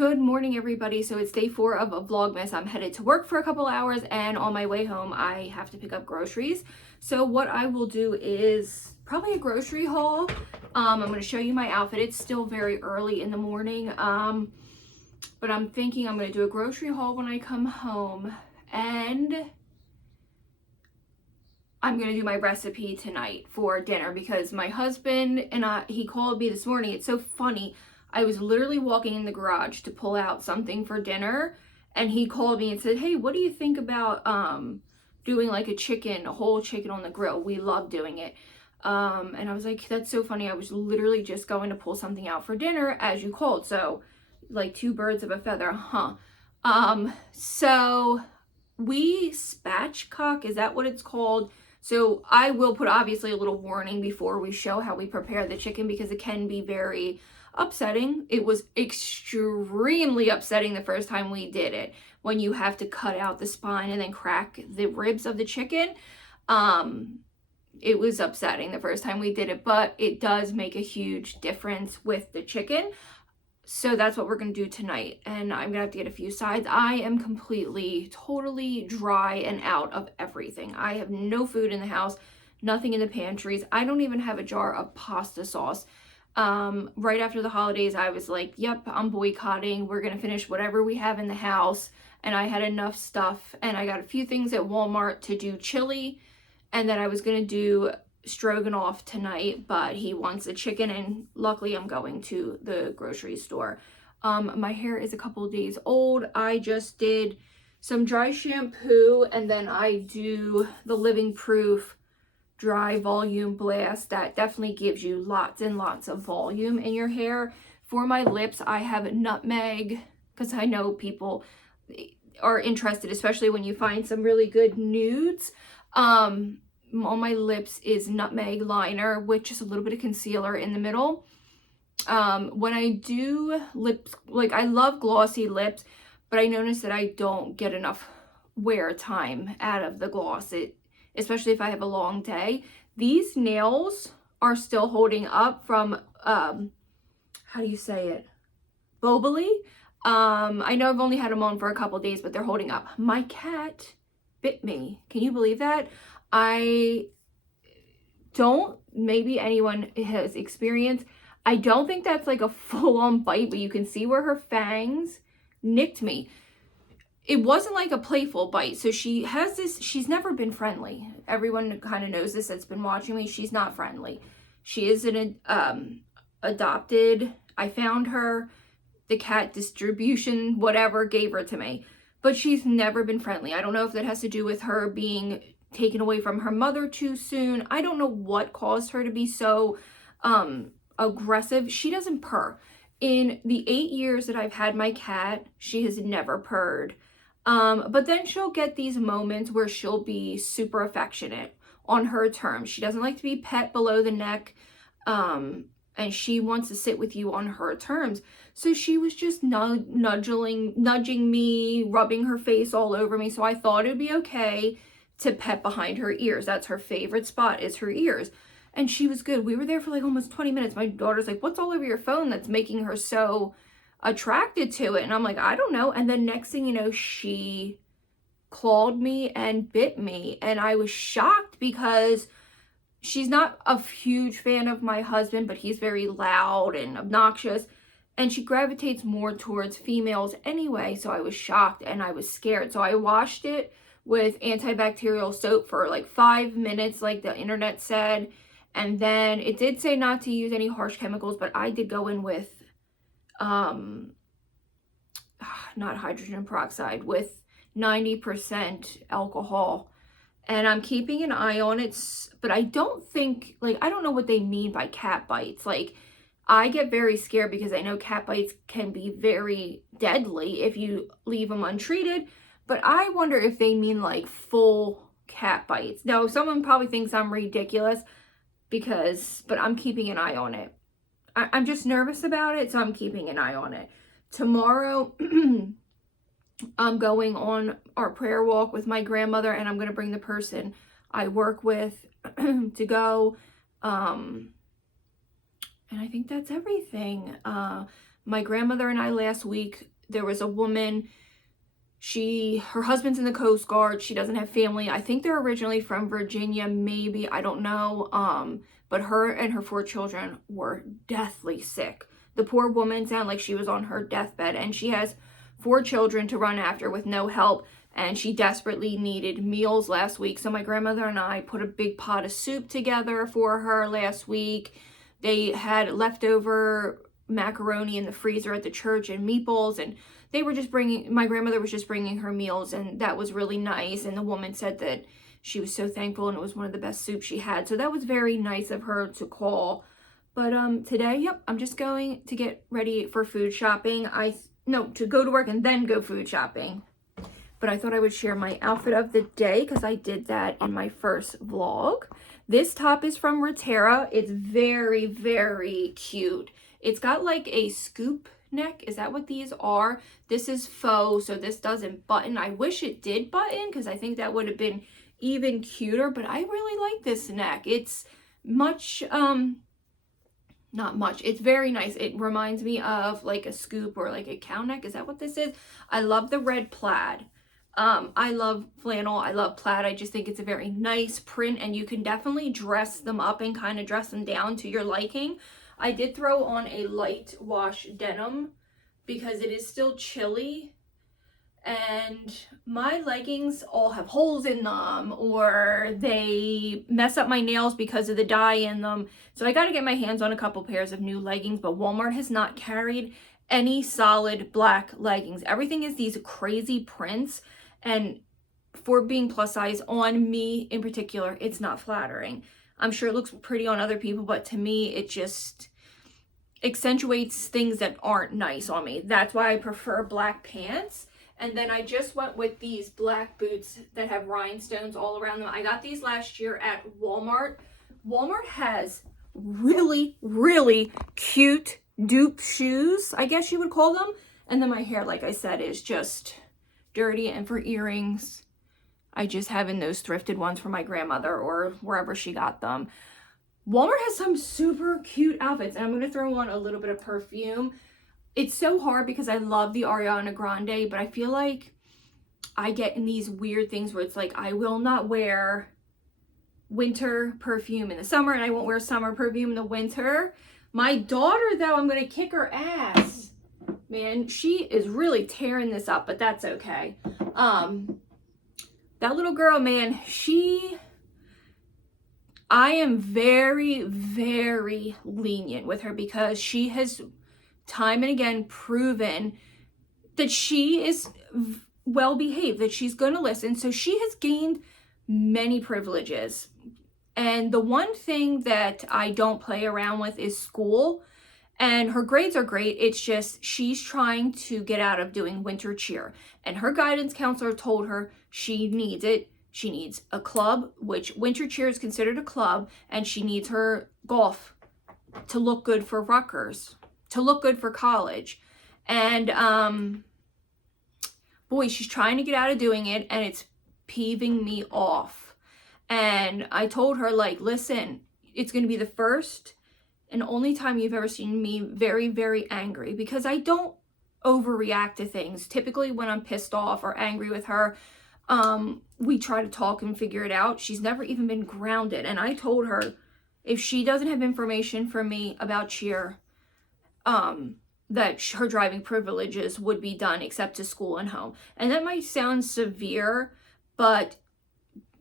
Good morning, everybody. So it's day 4 of a Vlogmas. I'm headed to work for a couple hours, and on my way home, I have to pick up groceries. So what I will do is probably a grocery haul. I'm going to show you my outfit. It's still very early in the morning, but I'm thinking I'm going to do a grocery haul when I come home, and I'm going to do my recipe tonight for dinner because my husband and he called me this morning. It's so funny. I was literally walking in the garage to pull out something for dinner, and he called me and said, "Hey, what do you think about doing like a whole chicken on the grill? We love doing it." And I was like, "That's so funny. I was literally just going to pull something out for dinner as you called." So like two birds of a feather, huh? So we spatchcock, is that what it's called? So I will put obviously a little warning before we show how we prepare the chicken because it can be very upsetting. It was extremely upsetting the first time we did it when you have to cut out the spine and then crack the ribs of the chicken. It was upsetting the first time we did it, but it does make a huge difference with the chicken. So that's what we're going to do tonight. And I'm going to have to get a few sides. I am completely, totally dry and out of everything. I have no food in the house, nothing in the pantries. I don't even have a jar of pasta sauce. Right after the holidays, I was like, yep, I'm boycotting. We're going to finish whatever we have in the house. And I had enough stuff. And I got a few things at Walmart to do chili. And then I was going to do stroganoff tonight, but he wants a chicken, and luckily I'm going to the grocery store. My hair is a couple of days old. I just did some dry shampoo, and then I do the Living Proof dry volume blast. That definitely gives you lots and lots of volume in your hair. For my lips, I have nutmeg, because I know people are interested, especially when you find some really good nudes. On my lips is nutmeg liner with just a little bit of concealer in the middle. When I do lips, like I love glossy lips, but I notice that I don't get enough wear time out of the gloss, especially if I have a long day. These nails are still holding up from, how do you say it? Boboli. I know I've only had them on for a couple days, but they're holding up. My cat bit me. Can you believe that? I don't, maybe anyone has experienced, I don't think that's like a full-on bite, but you can see where her fangs nicked me. It wasn't like a playful bite. So she has this, she's never been friendly. Everyone kind of knows this that's been watching me. She's not friendly. She is an adopted. I found her, the cat distribution, whatever, gave her to me. But she's never been friendly. I don't know if that has to do with her being taken away from her mother too soon. I don't know what caused her to be so aggressive. She doesn't purr. In the 8 years that I've had my cat, she has never purred. But then she'll get these moments where she'll be super affectionate on her terms. She doesn't like to be pet below the neck. And she wants to sit with you on her terms. So she was just nudging me, rubbing her face all over me. So I thought it would be okay to pet behind her ears. That's her favorite spot, is her ears. And she was good. We were there for like almost 20 minutes. My daughter's like, "What's all over your phone that's making her so attracted to it?" And I'm like, "I don't know." And then next thing you know, she clawed me and bit me. And I was shocked because she's not a huge fan of my husband, but he's very loud and obnoxious. And she gravitates more towards females anyway. So I was shocked and I was scared. So I washed it with antibacterial soap for like 5 minutes, like the internet said. And then it did say not to use any harsh chemicals, but I did go in with, not hydrogen peroxide, with 90% alcohol. And I'm keeping an eye on it, but I don't think, like, I don't know what they mean by cat bites. Like, I get very scared because I know cat bites can be very deadly if you leave them untreated. But I wonder if they mean like full cat bites. Now, someone probably thinks I'm ridiculous but I'm keeping an eye on it. I'm just nervous about it, so I'm keeping an eye on it. Tomorrow, I'm going on our prayer walk with my grandmother, and I'm going to bring the person I work with to go. And I think that's everything. my grandmother and I last week, there was a woman, her husband's in the Coast Guard. She doesn't have family. I think they're originally from Virginia, maybe, I don't know. But her and her 4 children were deathly sick. The poor woman sounded like she was on her deathbed, and she has 4 children to run after with no help, and she desperately needed meals last week. So my grandmother and I put a big pot of soup together for her last week. They had leftover macaroni in the freezer at the church and meatballs, and they were just my grandmother was just bringing her meals, and that was really nice. And the woman said that she was so thankful, and it was one of the best soups she had. So that was very nice of her to call. But today, yep, I'm just going to get ready for food shopping. To go to work and then go food shopping. But I thought I would share my outfit of the day because I did that in my first vlog. This top is from Rotera. It's very, very cute. It's got like a scoop neck. Is that what these are? This is faux, so this doesn't button. I wish it did button because I think that would have been even cuter, but I really like this neck. It's much, not much. It's very nice. It reminds me of like a scoop or like a cow neck. Is that what this is? I love the red plaid. I love flannel. I love plaid. I just think it's a very nice print, and you can definitely dress them up and kind of dress them down to your liking. I did throw on a light wash denim because it is still chilly, and my leggings all have holes in them, or they mess up my nails because of the dye in them. So I got to get my hands on a couple pairs of new leggings, but Walmart has not carried any solid black leggings. Everything is these crazy prints, and for being plus size, on me in particular, it's not flattering. I'm sure it looks pretty on other people, but to me, it just accentuates things that aren't nice on me. That's why I prefer black pants. And then I just went with these black boots that have rhinestones all around them. I got these last year at Walmart. Walmart has really, really cute dupe shoes, I guess you would call them. And then my hair, like I said, is just dirty. And for earrings, I just have in those thrifted ones for my grandmother or wherever she got them. Walmart has some super cute outfits, and I'm going to throw on a little bit of perfume. It's so hard because I love the Ariana Grande, but I feel like I get in these weird things where it's like I will not wear winter perfume in the summer, and I won't wear summer perfume in the winter. My daughter, though, I'm going to kick her ass. Man, she is really tearing this up, but that's okay. That little girl, man, I am very, very lenient with her because she has time and again proven that she is well behaved, that she's going to listen. So she has gained many privileges. And the one thing that I don't play around with is school. And her grades are great. It's just she's trying to get out of doing winter cheer. And her guidance counselor told her she needs it. She needs a club, which winter cheer is considered a club, and she needs her golf to look good for Rutgers, to look good for college. And boy, she's trying to get out of doing it, and it's peeving me off. And I told her, like, listen, it's going to be the first and only time you've ever seen me very, very angry, because I don't overreact to things. Typically when I'm pissed off or angry with her, we try to talk and figure it out. She's never even been grounded. And I told her if she doesn't have information from me about cheer, that her driving privileges would be done except to school and home. And that might sound severe, but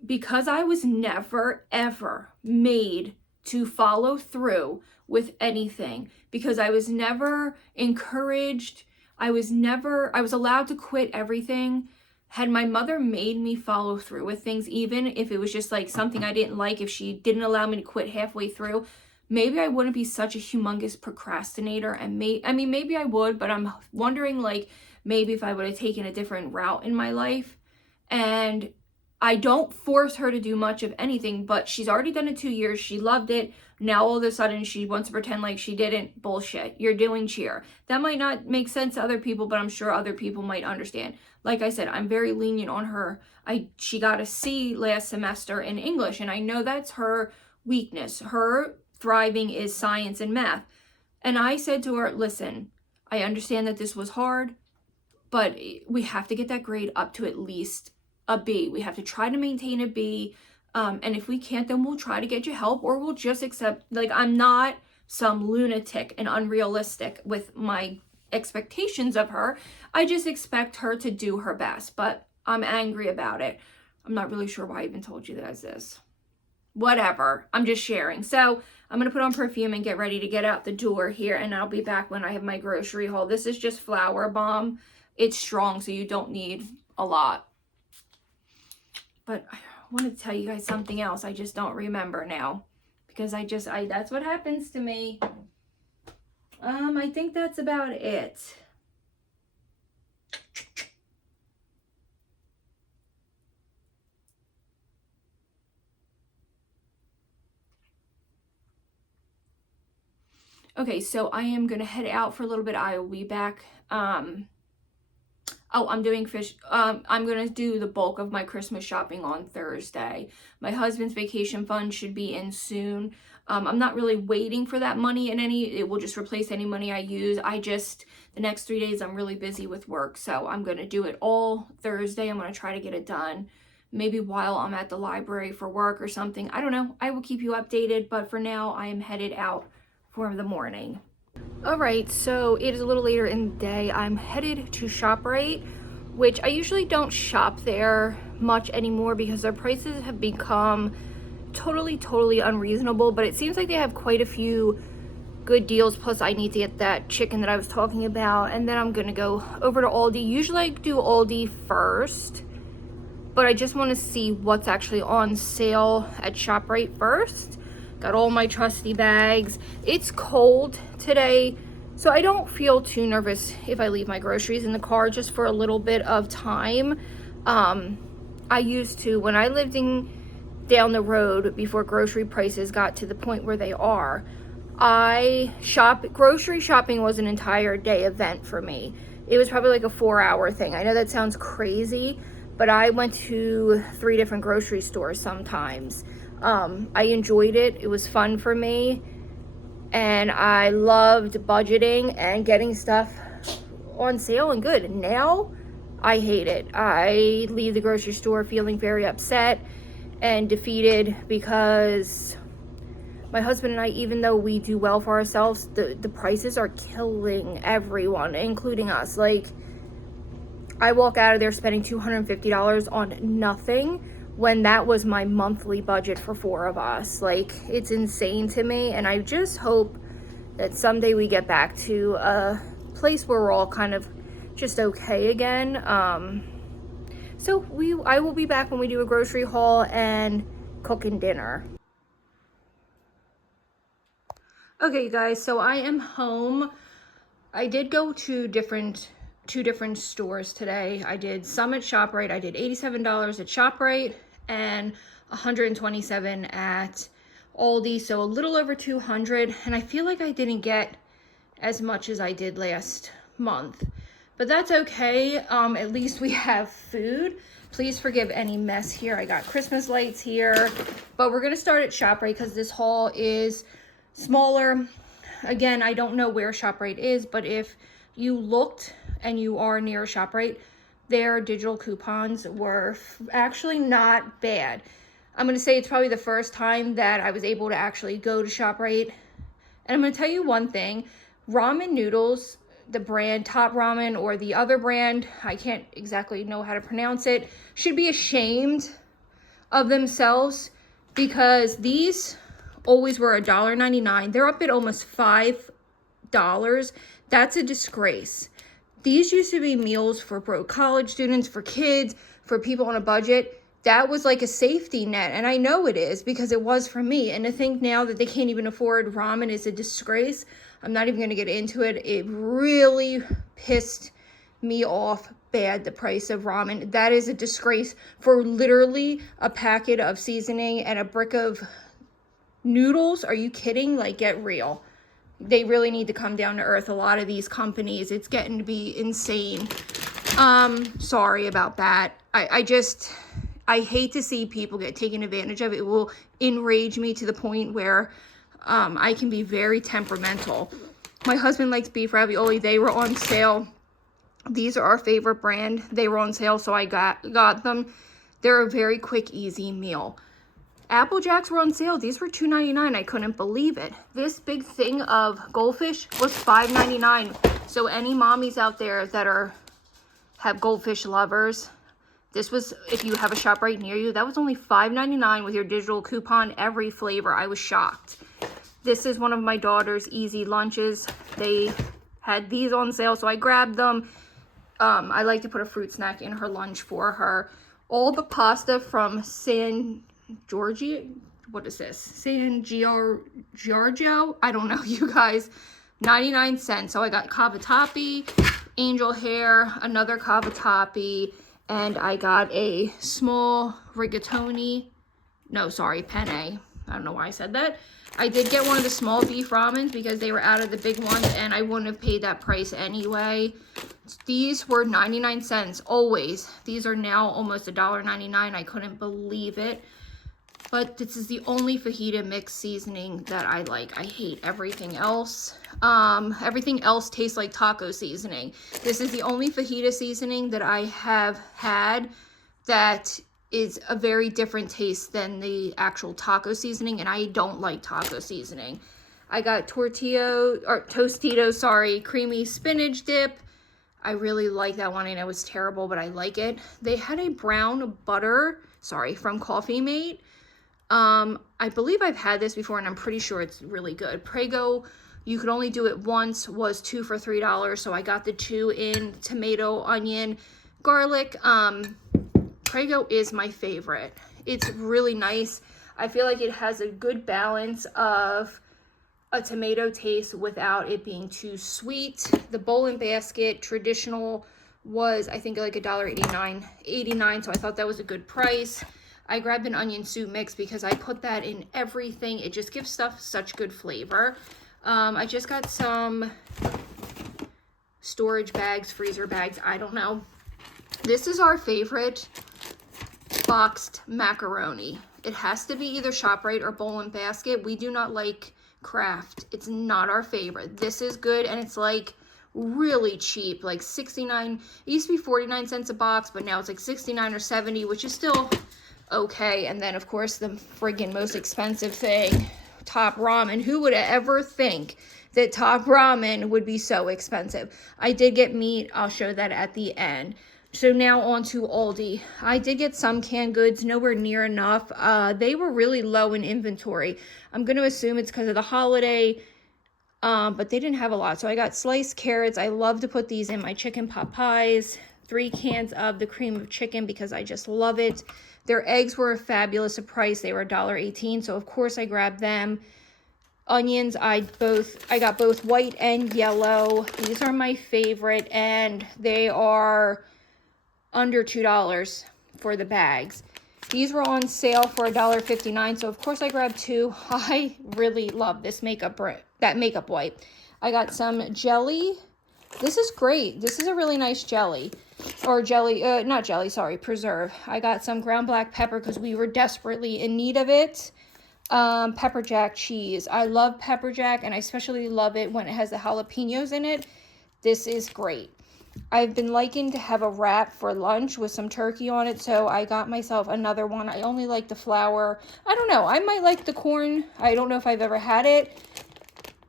because I was never, ever made to follow through with anything, because I was never encouraged, I was allowed to quit everything. Had my mother made me follow through with things, even if it was just like something I didn't like, if she didn't allow me to quit halfway through, maybe I wouldn't be such a humongous procrastinator. And maybe I would, but I'm wondering, like, maybe if I would have taken a different route in my life. And I don't force her to do much of anything, but she's already done it 2 years. She loved it. Now all of a sudden she wants to pretend like she didn't. Bullshit. You're doing cheer. That might not make sense to other people, but I'm sure other people might understand. Like I said, I'm very lenient on her. She got a C last semester in English, and I know that's her weakness. Her thriving is science and math. And I said to her, listen, I understand that this was hard, but we have to get that grade up to at least a B. We have to try to maintain a B. And if we can't, then we'll try to get you help, or we'll just accept, like, I'm not some lunatic and unrealistic with my expectations of her. I just expect her to do her best, but I'm angry about it. I'm not really sure why I even told you guys this. Whatever, I'm just sharing. So I'm gonna put on perfume and get ready to get out the door here, and I'll be back when I have my grocery haul. This is just Flower Bomb. It's strong, so you don't need a lot. But I wanted to tell you guys something else. I just don't remember now, because that's what happens to me. I think that's about it. Okay, so I am gonna head out for a little bit. I will be back. I'm doing I'm gonna do the bulk of my Christmas shopping on Thursday. My husband's vacation fund should be in soon. I'm not really waiting for that money it will just replace any money I use. The next 3 days I'm really busy with work, so I'm gonna do it all Thursday. I'm gonna try to get it done. Maybe while I'm at the library for work or something. I don't know. I will keep you updated, but for now I am headed out for the morning. All right, so it is a little later in the day. I'm headed to ShopRite, which I usually don't shop there much anymore because their prices have become totally unreasonable, but it seems like they have quite a few good deals. Plus I need to get that chicken that I was talking about, and then I'm gonna go over to Aldi. Usually I do Aldi first, but I just want to see what's actually on sale at ShopRite first. Got all my trusty bags. It's cold today, so I don't feel too nervous if I leave my groceries in the car just for a little bit of time. I used to, when I lived down the road before grocery prices got to the point where they are, grocery shopping was an entire day event for me. It was probably like a 4-hour thing. I know that sounds crazy, but I went to 3 different grocery stores sometimes. I enjoyed it. It was fun for me, and I loved budgeting and getting stuff on sale and good. Now I hate it. I leave the grocery store feeling very upset and defeated because my husband and I, even though we do well for ourselves, the prices are killing everyone, including us. Like, I walk out of there spending $250 on nothing when that was my monthly budget for 4 of us. Like, it's insane to me, and I just hope that someday we get back to a place where we're all kind of just okay again. So I will be back when we do a grocery haul and cooking dinner. Okay, you guys, so I am home. I did go to two different stores today. I did some at ShopRite. I did $87 at ShopRite and $127 at Aldi, so a little over $200, and I feel like I didn't get as much as I did last month, but that's okay. At least we have food. Please forgive any mess here. I got Christmas lights here, but we're gonna start at ShopRite because this haul is smaller. Again, I don't know where ShopRite is, but if you looked and you are near ShopRite, their digital coupons were actually not bad. I'm going to say it's probably the first time that I was able to actually go to ShopRite. And I'm going to tell you one thing. Ramen noodles, the brand Top Ramen or the other brand, I can't exactly know how to pronounce it, should be ashamed of themselves because these always were $1.99. They're up at almost $5. That's a disgrace. These used to be meals for broke college students, for kids, for people on a budget. That was like a safety net, and I know it is because it was for me. And to think now that they can't even afford ramen is a disgrace. I'm not even going to get into it. It really pissed me off bad, the price of ramen. That is a disgrace for literally a packet of seasoning and a brick of noodles. Are you kidding? Like, get real. They really need to come down to earth. A lot of these companies, it's getting to be insane. Sorry about that. I hate to see people get taken advantage of. It will enrage me to the point where I can be very temperamental. My husband likes beef ravioli. They were on sale. These are our favorite brand. They were on sale, so I got them. They're a very quick, easy meal. Apple Jacks were on sale. These were $2.99. I couldn't believe it. This big thing of goldfish was $5.99. So any mommies out there that have goldfish lovers, this was, if you have a shop right near you, that was only $5.99 with your digital coupon, every flavor. I was shocked. This is one of my daughter's easy lunches. They had these on sale, so I grabbed them. I like to put a fruit snack in her lunch for her. All the pasta from San Giorgio, what is this? San Giorgio? I don't know, you guys. 99 cents. So I got cavatappi, angel hair, another cavatappi, and I got a small rigatoni. No, sorry, penne. I don't know why I said that. I did get one of the small beef ramens because they were out of the big ones, and I wouldn't have paid that price anyway. These were 99 cents, always. These are now almost $1.99. I couldn't believe it. But this is the only fajita mix seasoning that I like. I hate everything else. Everything else tastes like taco seasoning. This is the only fajita seasoning that I have had that is a very different taste than the actual taco seasoning, and I don't like taco seasoning. I got Tostitos, creamy spinach dip. I really like that one. I know it's terrible, but I like it. They had a brown butter, from Coffee Mate. I believe I've had this before, and I'm pretty sure it's really good. Prego, you could only do it once, was 2 for $3, so I got the 2 in tomato, onion, garlic. Prego is my favorite. It's really nice. I feel like it has a good balance of a tomato taste without it being too sweet. The bowl and basket traditional was, I think, like $1.89, so I thought that was a good price. I grabbed an onion soup mix because I put that in everything. It just gives stuff such good flavor. I just got some storage bags, freezer bags, I don't know. This is our favorite boxed macaroni. It has to be either ShopRite or Bowl and Basket. We do not like Kraft. It's not our favorite. This is good, and it's like really cheap, like 69. It used to be 49 cents a box, but now it's like 69 or 70, which is still okay. And then of course the friggin' most expensive thing, Top Ramen. Who would ever think that Top Ramen would be so expensive? I did get meat. I'll show that at the end. So now on to Aldi. I did get some canned goods, nowhere near enough. They were really low in inventory. I'm going to assume it's because of the holiday, but they didn't have a lot. So I got sliced carrots. I love to put these in my chicken pot pies. 3 cans of the cream of chicken because I just love it. Their eggs were a fabulous price. They were $1.18, so of course I grabbed them. Onions, I got both white and yellow. These are my favorite, and they are under $2 for the bags. These were on sale for $1.59, so of course I grabbed 2. I really love this makeup wipe. I got some jelly. This is great. This is a really nice jelly. Or jelly, not jelly, sorry, preserve. I got some ground black pepper because we were desperately in need of it. Pepper jack cheese. I love pepper jack, and I especially love it when it has the jalapenos in it. This is great. I've been liking to have a wrap for lunch with some turkey on it, so I got myself another one. I only like the flour. I don't know. I might like the corn. I don't know if I've ever had it,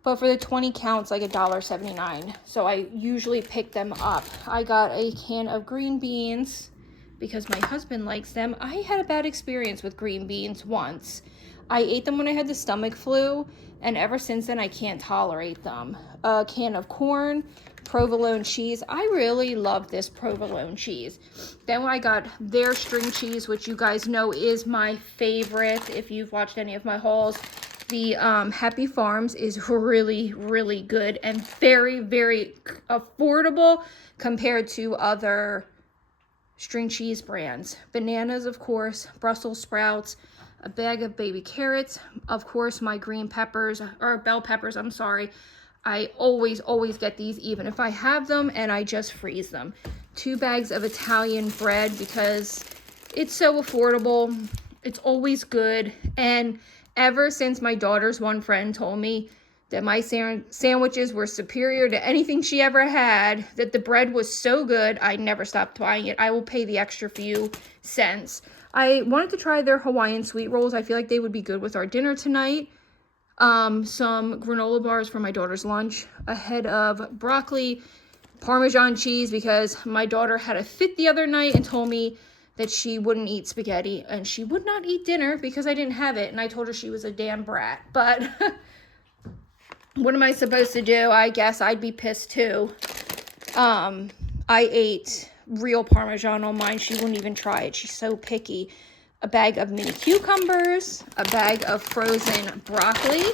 but for the 20 counts, like $1.79. So I usually pick them up. I got a can of green beans because my husband likes them. I had a bad experience with green beans once. I ate them when I had the stomach flu, and ever since then I can't tolerate them. A can of corn, provolone cheese. I really love this provolone cheese. Then I got their string cheese, which you guys know is my favorite if you've watched any of my hauls. The Happy Farms is really, really good and very, very affordable compared to other string cheese brands. Bananas, of course, Brussels sprouts, a bag of baby carrots, of course, my green peppers, or bell peppers, I'm sorry. I always get these even if I have them, and I just freeze them. 2 bags of Italian bread because it's so affordable. It's always good. And ever since my daughter's one friend told me that my sandwiches were superior to anything she ever had, that the bread was so good, I never stopped buying it. I will pay the extra few cents. I wanted to try their Hawaiian sweet rolls. I feel like they would be good with our dinner tonight. Some granola bars for my daughter's lunch, a head of broccoli, Parmesan cheese, because my daughter had a fit the other night and told me that she wouldn't eat spaghetti, and she would not eat dinner because I didn't have it, and I told her she was a damn brat. But what am I supposed to do? I guess I'd be pissed too. I ate real Parmesan on mine. She wouldn't even try it. She's so picky. A bag of mini cucumbers, a bag of frozen broccoli.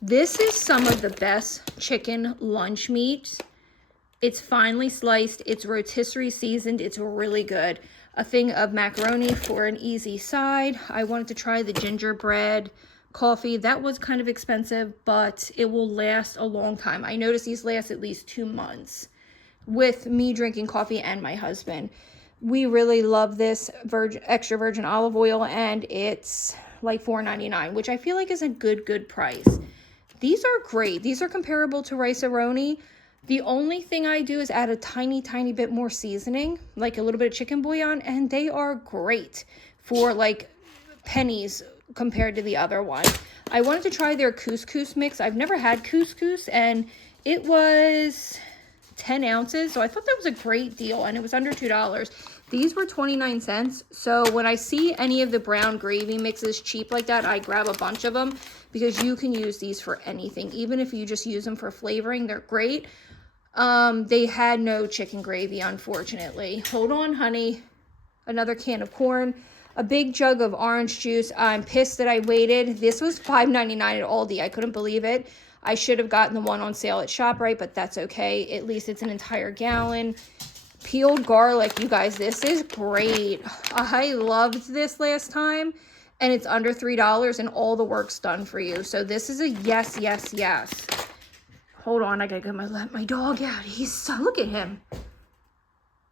This is some of the best chicken lunch meat. It's finely sliced. It's rotisserie seasoned. It's really good. A thing of macaroni for an easy side. I wanted to try the gingerbread coffee. That was kind of expensive, but it will last a long time. I noticed these last at least 2 months with me drinking coffee and my husband. We really love this extra virgin olive oil, and it's like $4.99, which I feel like is a good price. These are great. These are comparable to rice-a-roni. The only thing I do is add a tiny bit more seasoning, like a little bit of chicken bouillon, and they are great for like pennies compared to the other one. I wanted to try their couscous mix. I've never had couscous, and it was 10 ounces, so I thought that was a great deal, and it was under $2. These were 29 cents, so when I see any of the brown gravy mixes cheap like that, I grab a bunch of them, because you can use these for anything. Even if you just use them for flavoring, they're great. They had no chicken gravy, unfortunately. Hold on, honey. Another can of corn. A big jug of orange juice. I'm pissed that I waited. This was $5.99 at Aldi. I couldn't believe it. I should have gotten the one on sale at ShopRite, but that's okay. At least it's an entire gallon. Peeled garlic. You guys, this is great. I loved this last time, and it's under $3, and all the work's done for you. So this is a yes. Hold on, I gotta go let my dog out. He's so, look at him.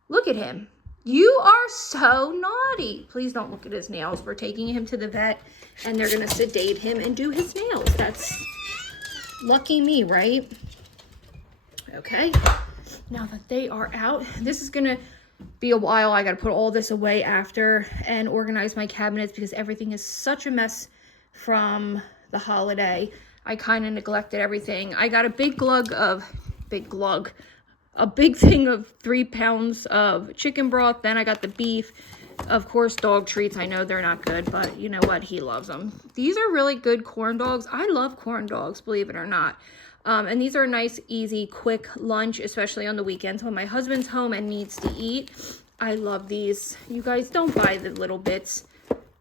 Look at him. You are so naughty. Please don't look at his nails. We're taking him to the vet, and they're gonna sedate him and do his nails. That's lucky me, right? Okay, now that they are out, this is gonna be a while. I gotta put all this away after and organize my cabinets because everything is such a mess from the holiday. I kind of neglected everything. I got a big thing of 3 pounds of chicken broth. Then I got the beef. Of course, dog treats. I know they're not good, but you know what? He loves them. These are really good corn dogs. I love corn dogs, believe it or not. And these are a nice, easy, quick lunch, especially on the weekends when my husband's home and needs to eat. I love these. You guys, don't buy the little bits.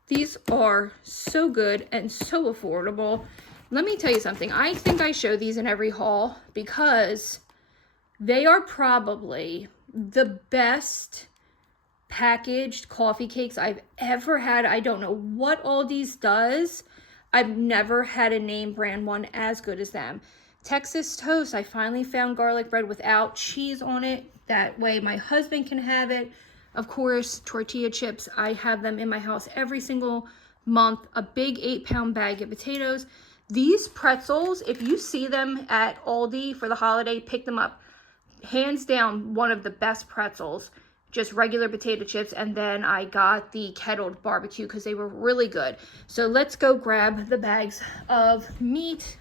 These are so good and so affordable. Let me tell you something. I think I show these in every haul because they are probably the best packaged coffee cakes I've ever had. I don't know what Aldi's does. I've never had a name brand one as good as them. Texas toast. I finally found garlic bread without cheese on it. That way my husband can have it. Of course, tortilla chips. I have them in my house every single month. A big 8-pound bag of potatoes. These pretzels, if you see them at Aldi for the holiday, pick them up. Hands down, one of the best pretzels. Just regular potato chips, and then I got the kettled barbecue because they were really good. So let's go grab the bags of meat.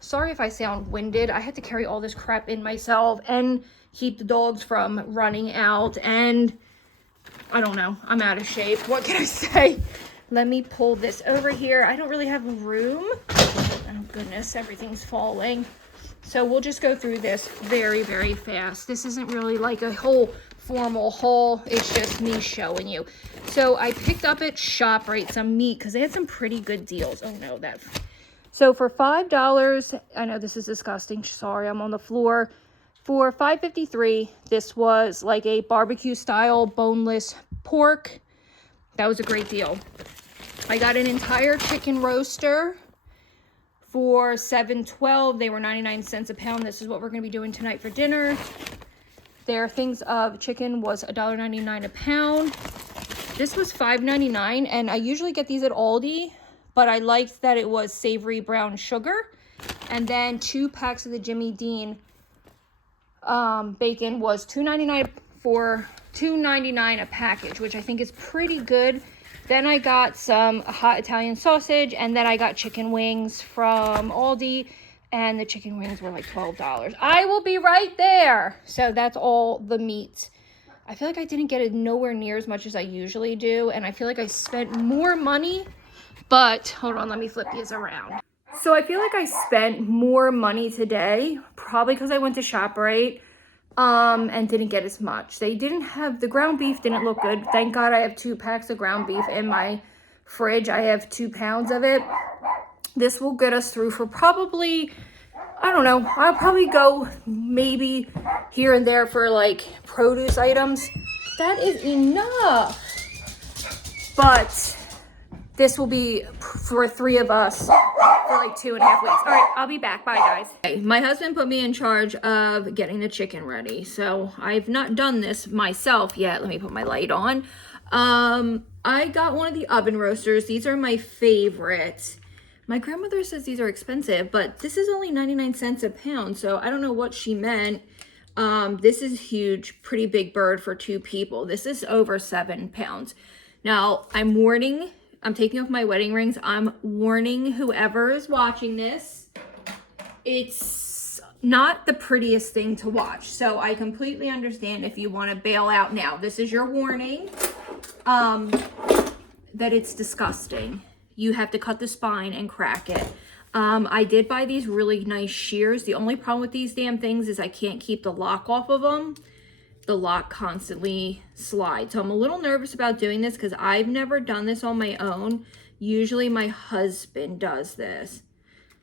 Sorry if I sound winded. I had to carry all this crap in myself and keep the dogs from running out, and I don't know. I'm out of shape. What can I say? Let me pull this over here. I don't really have room. Oh goodness, everything's falling. So we'll just go through this very fast. This isn't really like a whole formal haul. It's just me showing you. So I picked up at ShopRite some meat because they had some pretty good deals. Oh no, that. So for $5, I know this is disgusting. Sorry, I'm on the floor. For $5.53, this was like a barbecue style boneless pork. That was a great deal. I got an entire chicken roaster for $7.12. They were 99 cents a pound. This is what we're going to be doing tonight for dinner. Their things of chicken was $1.99 a pound. This was $5.99, and I usually get these at Aldi, but I liked that it was savory brown sugar, And then 2 packs of the Jimmy Dean bacon was $2.99 for $2.99 a package, which I think is pretty good. Then I got some hot Italian sausage, and then I got chicken wings from Aldi, and the chicken wings were like $12. I will be right there. So that's all the meat. I feel like I didn't get it nowhere near as much as I usually do, and I feel like I spent more money, but hold on, let me flip these around. So I feel like I spent more money today, probably because I went to ShopRite, and didn't get as much. They didn't have, the ground beef didn't look good. Thank God I have 2 packs of ground beef in my fridge. I have 2 pounds of it. This will get us through for probably, I don't know, I'll probably go maybe here and there for like produce items. That is enough. But this will be for 3 of us for like 2.5 weeks. All right, I'll be back. Bye, guys. Okay, my husband put me in charge of getting the chicken ready. So I've not done this myself yet. Let me put my light on. I got one of the oven roasters. These are my favorite. My grandmother says these are expensive, but this is only 99 cents a pound. So I don't know what she meant. This is huge, pretty big bird for 2 people. This is over 7 pounds. Now, I'm taking off my wedding rings. I'm warning whoever is watching this. It's not the prettiest thing to watch. So I completely understand if you want to bail out now. This is your warning, that it's disgusting. You have to cut the spine and crack it. I did buy these really nice shears. The only problem with these damn things is I can't keep the lock off of them. The lock constantly slides. So I'm a little nervous about doing this because I've never done this on my own. Usually my husband does this.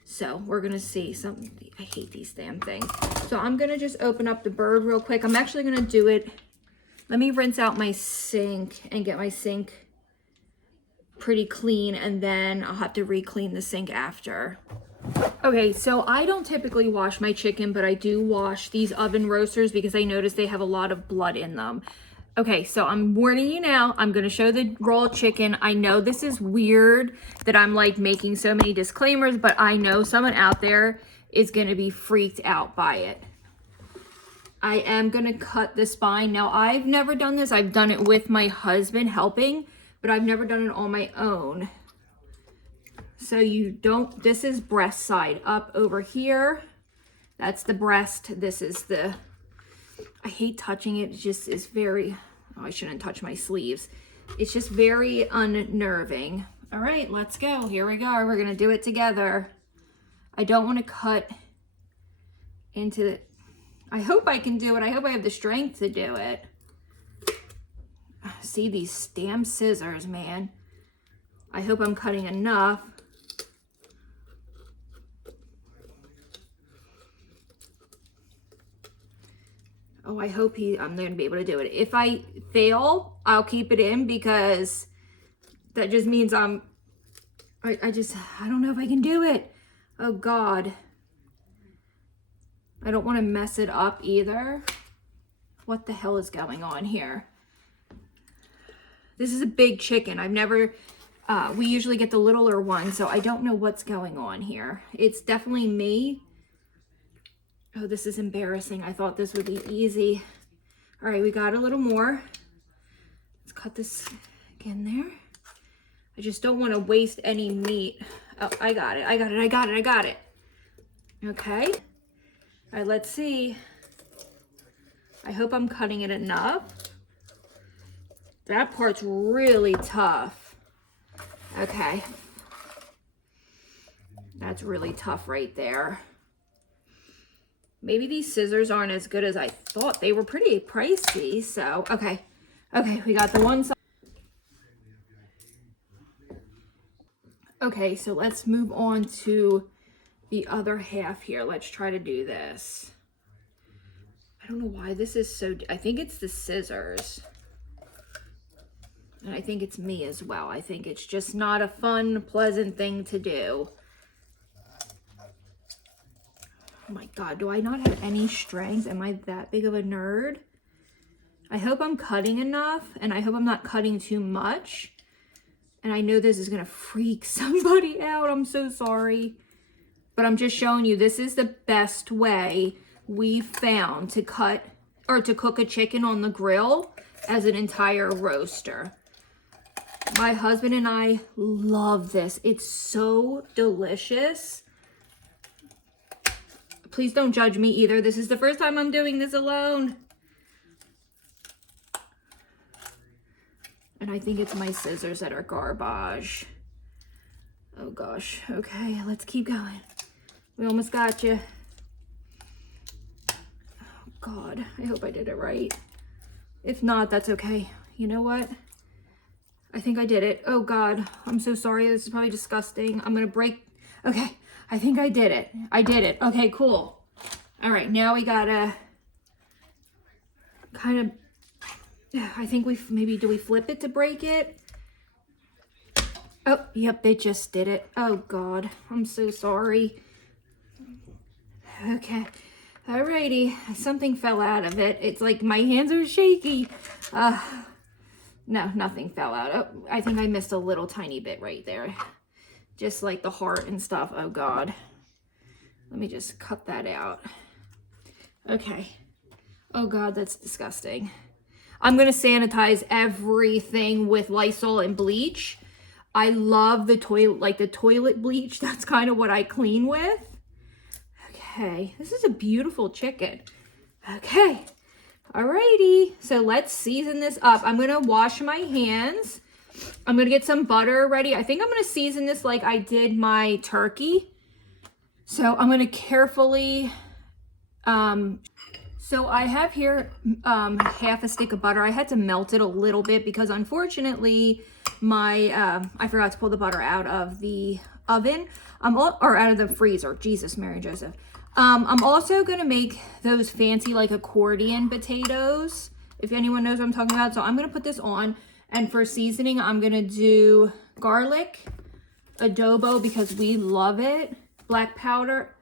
So we're gonna see something. I hate these damn things. So I'm gonna just open up the bird real quick. I'm actually gonna do it. Let me rinse out my sink and get my sink pretty clean, and then I'll have to re-clean the sink after. Okay, so I don't typically wash my chicken, but I do wash these oven roasters because I notice they have a lot of blood in them. Okay, so I'm warning you now. I'm going to show the raw chicken. I know this is weird that I'm like making so many disclaimers, but I know someone out there is going to be freaked out by it. I am going to cut the spine. Now, I've never done this. I've done it with my husband helping, but I've never done it on my own. So you don't, this is breast side up over here. That's the breast. This is the, I hate touching it. It just is very, oh, I shouldn't touch my sleeves. It's just very unnerving. All right, let's go. Here we go. We're going to do it together. I don't want to cut into it. I hope I can do it. I hope I have the strength to do it. See these damn scissors, man. I hope I'm cutting enough. Oh, I hope I'm going to be able to do it. If I fail, I'll keep it in because that just means I don't know if I can do it. Oh, God. I don't want to mess it up either. What the hell is going on here? This is a big chicken. I've never, we usually get the littler one, so I don't know what's going on here. It's definitely me. Oh, this is embarrassing. I thought this would be easy. All right, we got a little more. Let's cut this again there. I just don't want to waste any meat. Oh, I got it. I got it. Okay. All right, let's see. I hope I'm cutting it enough. That part's really tough. Okay. That's really tough right there. Maybe these scissors aren't as good as I thought. They were pretty pricey, so, okay. Okay, we got the one side. Okay, so let's move on to the other half here. Let's try to do this. I don't know why this is so, I think it's the scissors. And I think it's me as well. I think it's just not a fun, pleasant thing to do. Oh my God, do I not have any strength? Am I that big of a nerd? I hope I'm cutting enough, and I hope I'm not cutting too much. And I know this is gonna freak somebody out. I'm so sorry. but I'm just showing you this is the best way we found to cut or to cook a chicken on the grill as an entire roaster. My husband and I love this. It's so delicious. Please don't judge me either. This is the first time I'm doing this alone. And I think it's my scissors that are garbage. Oh gosh. Okay, let's keep going. We almost got you. Oh God, I hope I did it right. If not, that's okay. You know what? I think I did it. Oh God, I'm so sorry. This is probably disgusting. I'm gonna break. Okay, I think I did it. I did it. Okay, cool. All right, now we gotta kind of, I think maybe, do we flip it to break it? Oh, yep, they just did it. Oh God, I'm so sorry. Okay, alrighty, something fell out of it. It's like my hands are shaky. No, nothing fell out. Oh, I think I missed a little tiny bit right there. Just like the heart and stuff. Oh God. Let me just cut that out. Okay. Oh God, that's disgusting. I'm going to sanitize everything with Lysol and bleach. I love the toilet, like the toilet bleach. That's kind of what I clean with. Okay. This is a beautiful chicken. Okay. Alrighty, so let's season this up. I'm gonna wash my hands. I'm gonna get some butter ready. I think I'm gonna season this like I did my turkey. So I'm gonna carefully, so I have here half a stick of butter. I had to melt it a little bit because unfortunately my, I forgot to pull the butter out of the oven, or out of the freezer. Jesus, Mary and Joseph. I'm also going to make those fancy like accordion potatoes, if anyone knows what I'm talking about. So I'm going to put this on, and for seasoning, I'm going to do garlic, adobo because we love it, black pepper,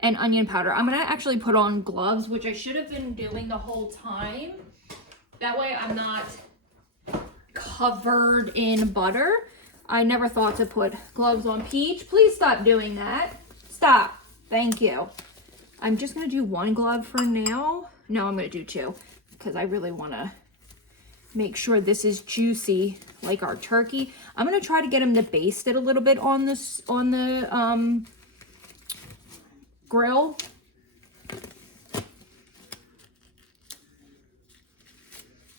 and onion powder. I'm going to actually put on gloves, which I should have been doing the whole time. That way I'm not covered in butter. I never thought to put gloves on. Peach, please stop doing that. Stop. Thank you. I'm just going to do one glove for now. No, I'm going to do two because I really want to make sure this is juicy like our turkey. I'm going to try to get him to baste it a little bit on this, on the grill.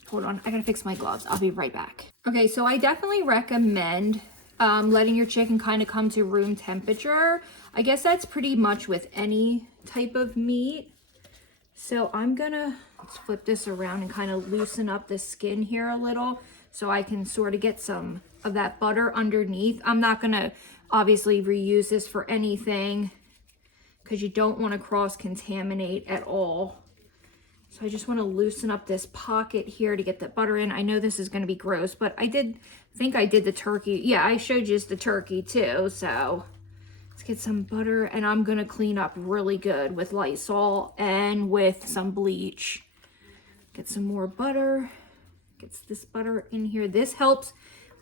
Hold on. I got to fix my gloves. I'll be right back. Okay. So I definitely recommend letting your chicken kind of come to room temperature. I guess that's pretty much with any type of meat. So I'm gonna, let's flip this around and kind of loosen up the skin here a little so I can sort of get some of that butter underneath. I'm not gonna obviously reuse this for anything because you don't want to cross-contaminate at all. So I just want to loosen up this pocket here to get the butter in. I know this is going to be gross, but I think I did the turkey. Yeah, I showed you the turkey too. So let's get some butter, and I'm going to clean up really good with Lysol and with some bleach. Get some more butter. Gets this butter in here. This helps.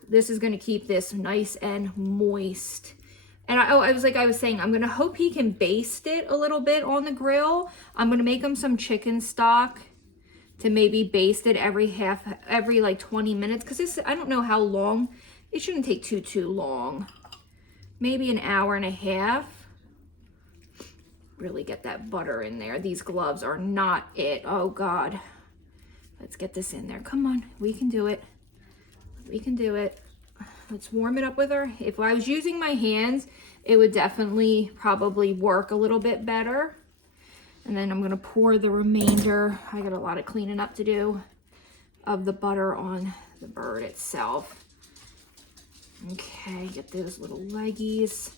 This is going to keep this nice and moist. And I was saying, I'm going to hope he can baste it a little bit on the grill. I'm going to make him some chicken stock to maybe baste it every like 20 minutes. Because I don't know how long. It shouldn't take too long. Maybe an hour and a half. Really get that butter in there. These gloves are not it. Oh God. Let's get this in there. Come on. We can do it. We can do it. Let's warm it up with her. If I was using my hands, it would definitely probably work a little bit better. And then I'm going to pour the remainder. I got a lot of cleaning up to do of the butter on the bird itself. Okay, get those little leggies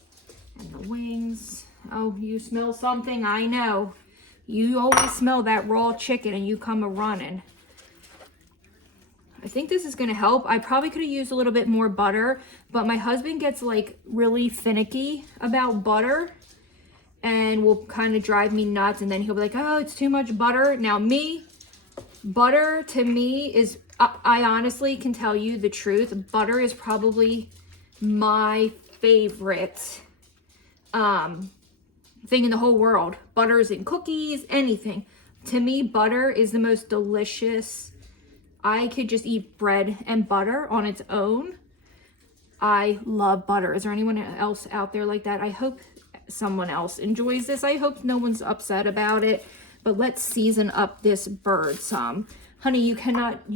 and the wings. Oh, you smell something? I know. You always smell that raw chicken and you come a-running. I think this is going to help. I probably could have used a little bit more butter, but my husband gets like really finicky about butter and will kind of drive me nuts. And then he'll be like, oh, it's too much butter. Now butter to me is, I honestly can tell you the truth. Butter is probably my favorite thing in the whole world. Butters and cookies, anything. To me, butter is the most delicious. I could just eat bread and butter on its own. I love butter. Is there anyone else out there like that? I hope someone else enjoys this. I hope no one's upset about it. But let's season up this bird some. Honey, you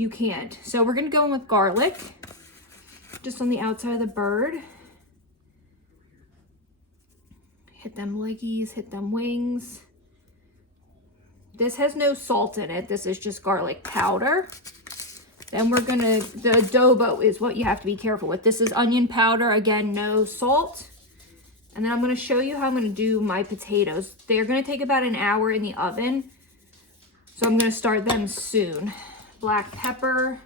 can't. So we're going to go in with garlic. Just on the outside of the bird. Hit them leggies, hit them wings. This has no salt in it. This is just garlic powder. Then we're gonna, the adobo is what you have to be careful with. This is onion powder, again, no salt. And then I'm gonna show you how I'm gonna do my potatoes. They're gonna take about an hour in the oven. So I'm gonna start them soon. Black pepper.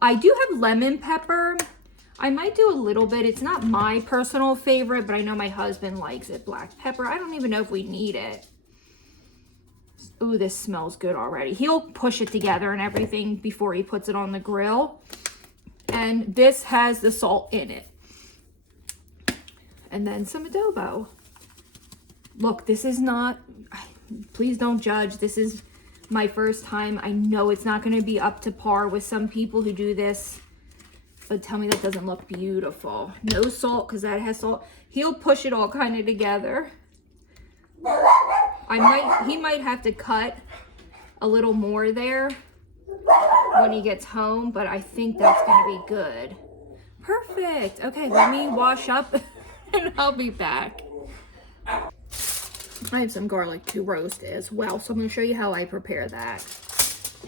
I do have lemon pepper. I might do a little bit. It's not my personal favorite, but I know my husband likes it. Black pepper. I don't even know if we need it. Ooh, this smells good already. He'll push it together and everything before he puts it on the grill. And this has the salt in it. And then some adobo. Look, this is not, please don't judge. This is my first time. I know it's not going to be up to par with some people who do this. But tell me that doesn't look beautiful. No salt, because that has salt. He'll push it all kind of together. He might have to cut a little more there when he gets home, but I think that's going to be good. Perfect. Okay, let me wash up and I'll be back. I have some garlic to roast as well, so I'm going to show you how I prepare that.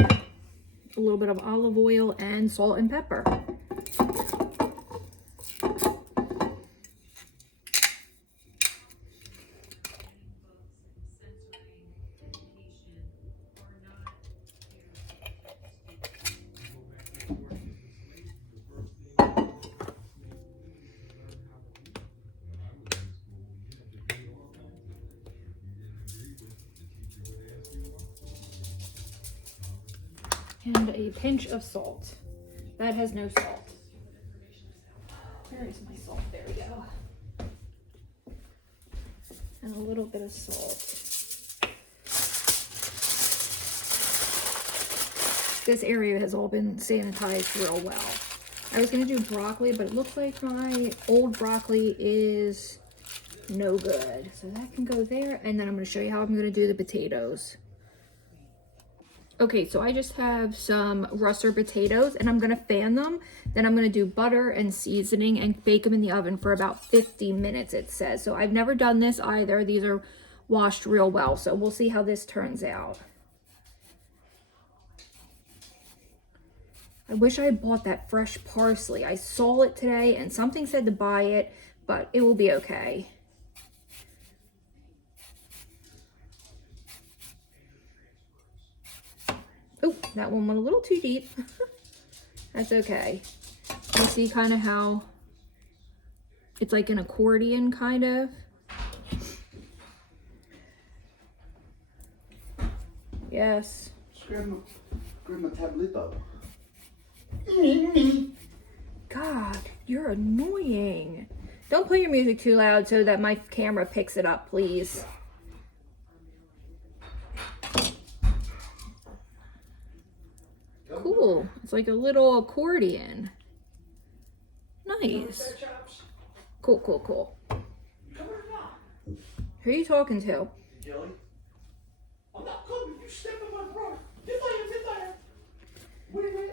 A little bit of olive oil and salt and pepper. And a pinch of salt. That has no salt. Where is my salt? There we go. And a little bit of salt. This area has all been sanitized real well. I was going to do broccoli, but it looks like my old broccoli is no good. So that can go there. And then I'm going to show you how I'm going to do the potatoes. Okay, so I just have some russet potatoes and I'm gonna fan them. Then I'm gonna do butter and seasoning and bake them in the oven for about 50 minutes, it says. So I've never done this either. These are washed real well, so we'll see how this turns out. I wish I had bought that fresh parsley. I saw it today and something said to buy it, but it will be okay. Oh, that one went a little too deep. That's okay. You see kind of how it's like an accordion kind of. Yes. Grab my tablito. God, you're annoying. Don't play your music too loud so that my camera picks it up, please. Cool. It's like a little accordion. Nice. Cool, cool, cool. Who are you talking to? Jelly? I'm not coming. You step in my brother. Get there. Wait.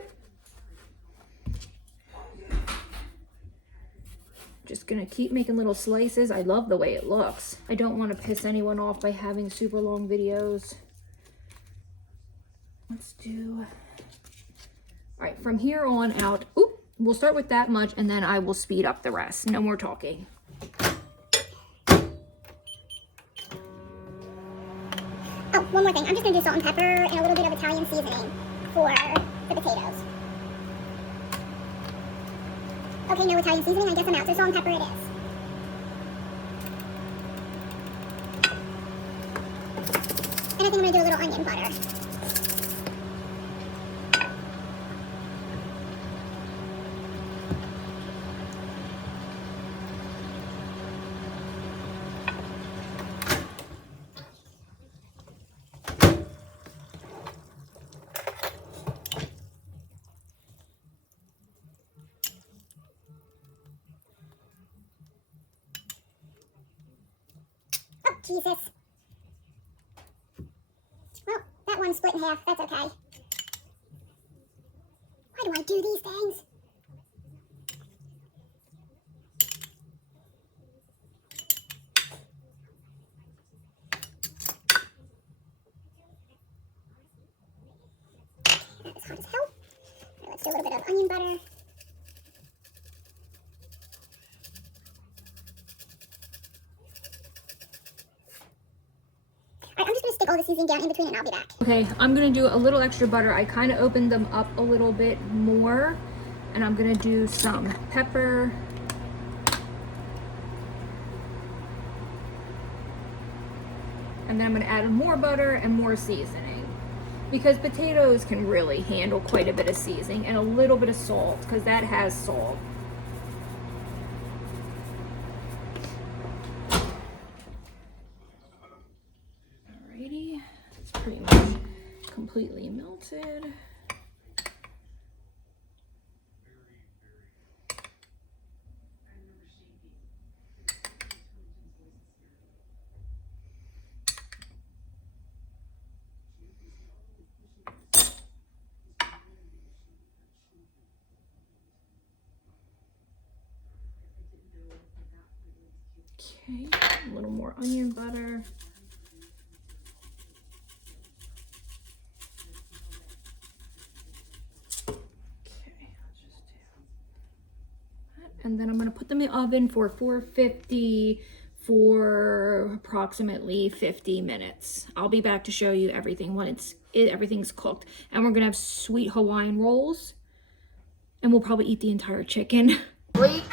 Just gonna keep making little slices. I love the way it looks. I don't want to piss anyone off by having super long videos. Let's do... All right, from here on out, we'll start with that much and then I will speed up the rest. No more talking. Oh, one more thing. I'm just going to do salt and pepper and a little bit of Italian seasoning for the potatoes. Okay, no Italian seasoning. I guess I'm out. So salt and pepper it is. And I think I'm going to do a little onion butter. Jesus. Well, that one's split in half. That's okay. Why do I do these things? That is hard as hell. Right, let's do a little bit of onion butter. Alright, I'm just going to stick all the seasoning down in between and I'll be back. Okay, I'm gonna do a little extra butter. I kind of opened them up a little bit more, and I'm gonna do some pepper. And then I'm gonna add more butter and more seasoning, because potatoes can really handle quite a bit of seasoning, and a little bit of salt, because that has salt. Alrighty, it's pretty much completely melted. Okay, a little more onion butter. And then I'm gonna put them in the oven for 450 for approximately 50 minutes. I'll be back to show you everything when everything's cooked. And we're gonna have sweet Hawaiian rolls, and we'll probably eat the entire chicken. Plate?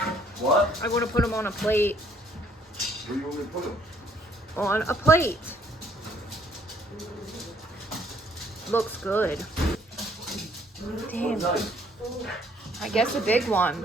What? I want to put them on a plate. Where do you want me to put them? On a plate. Looks good. Damn. I guess a big one.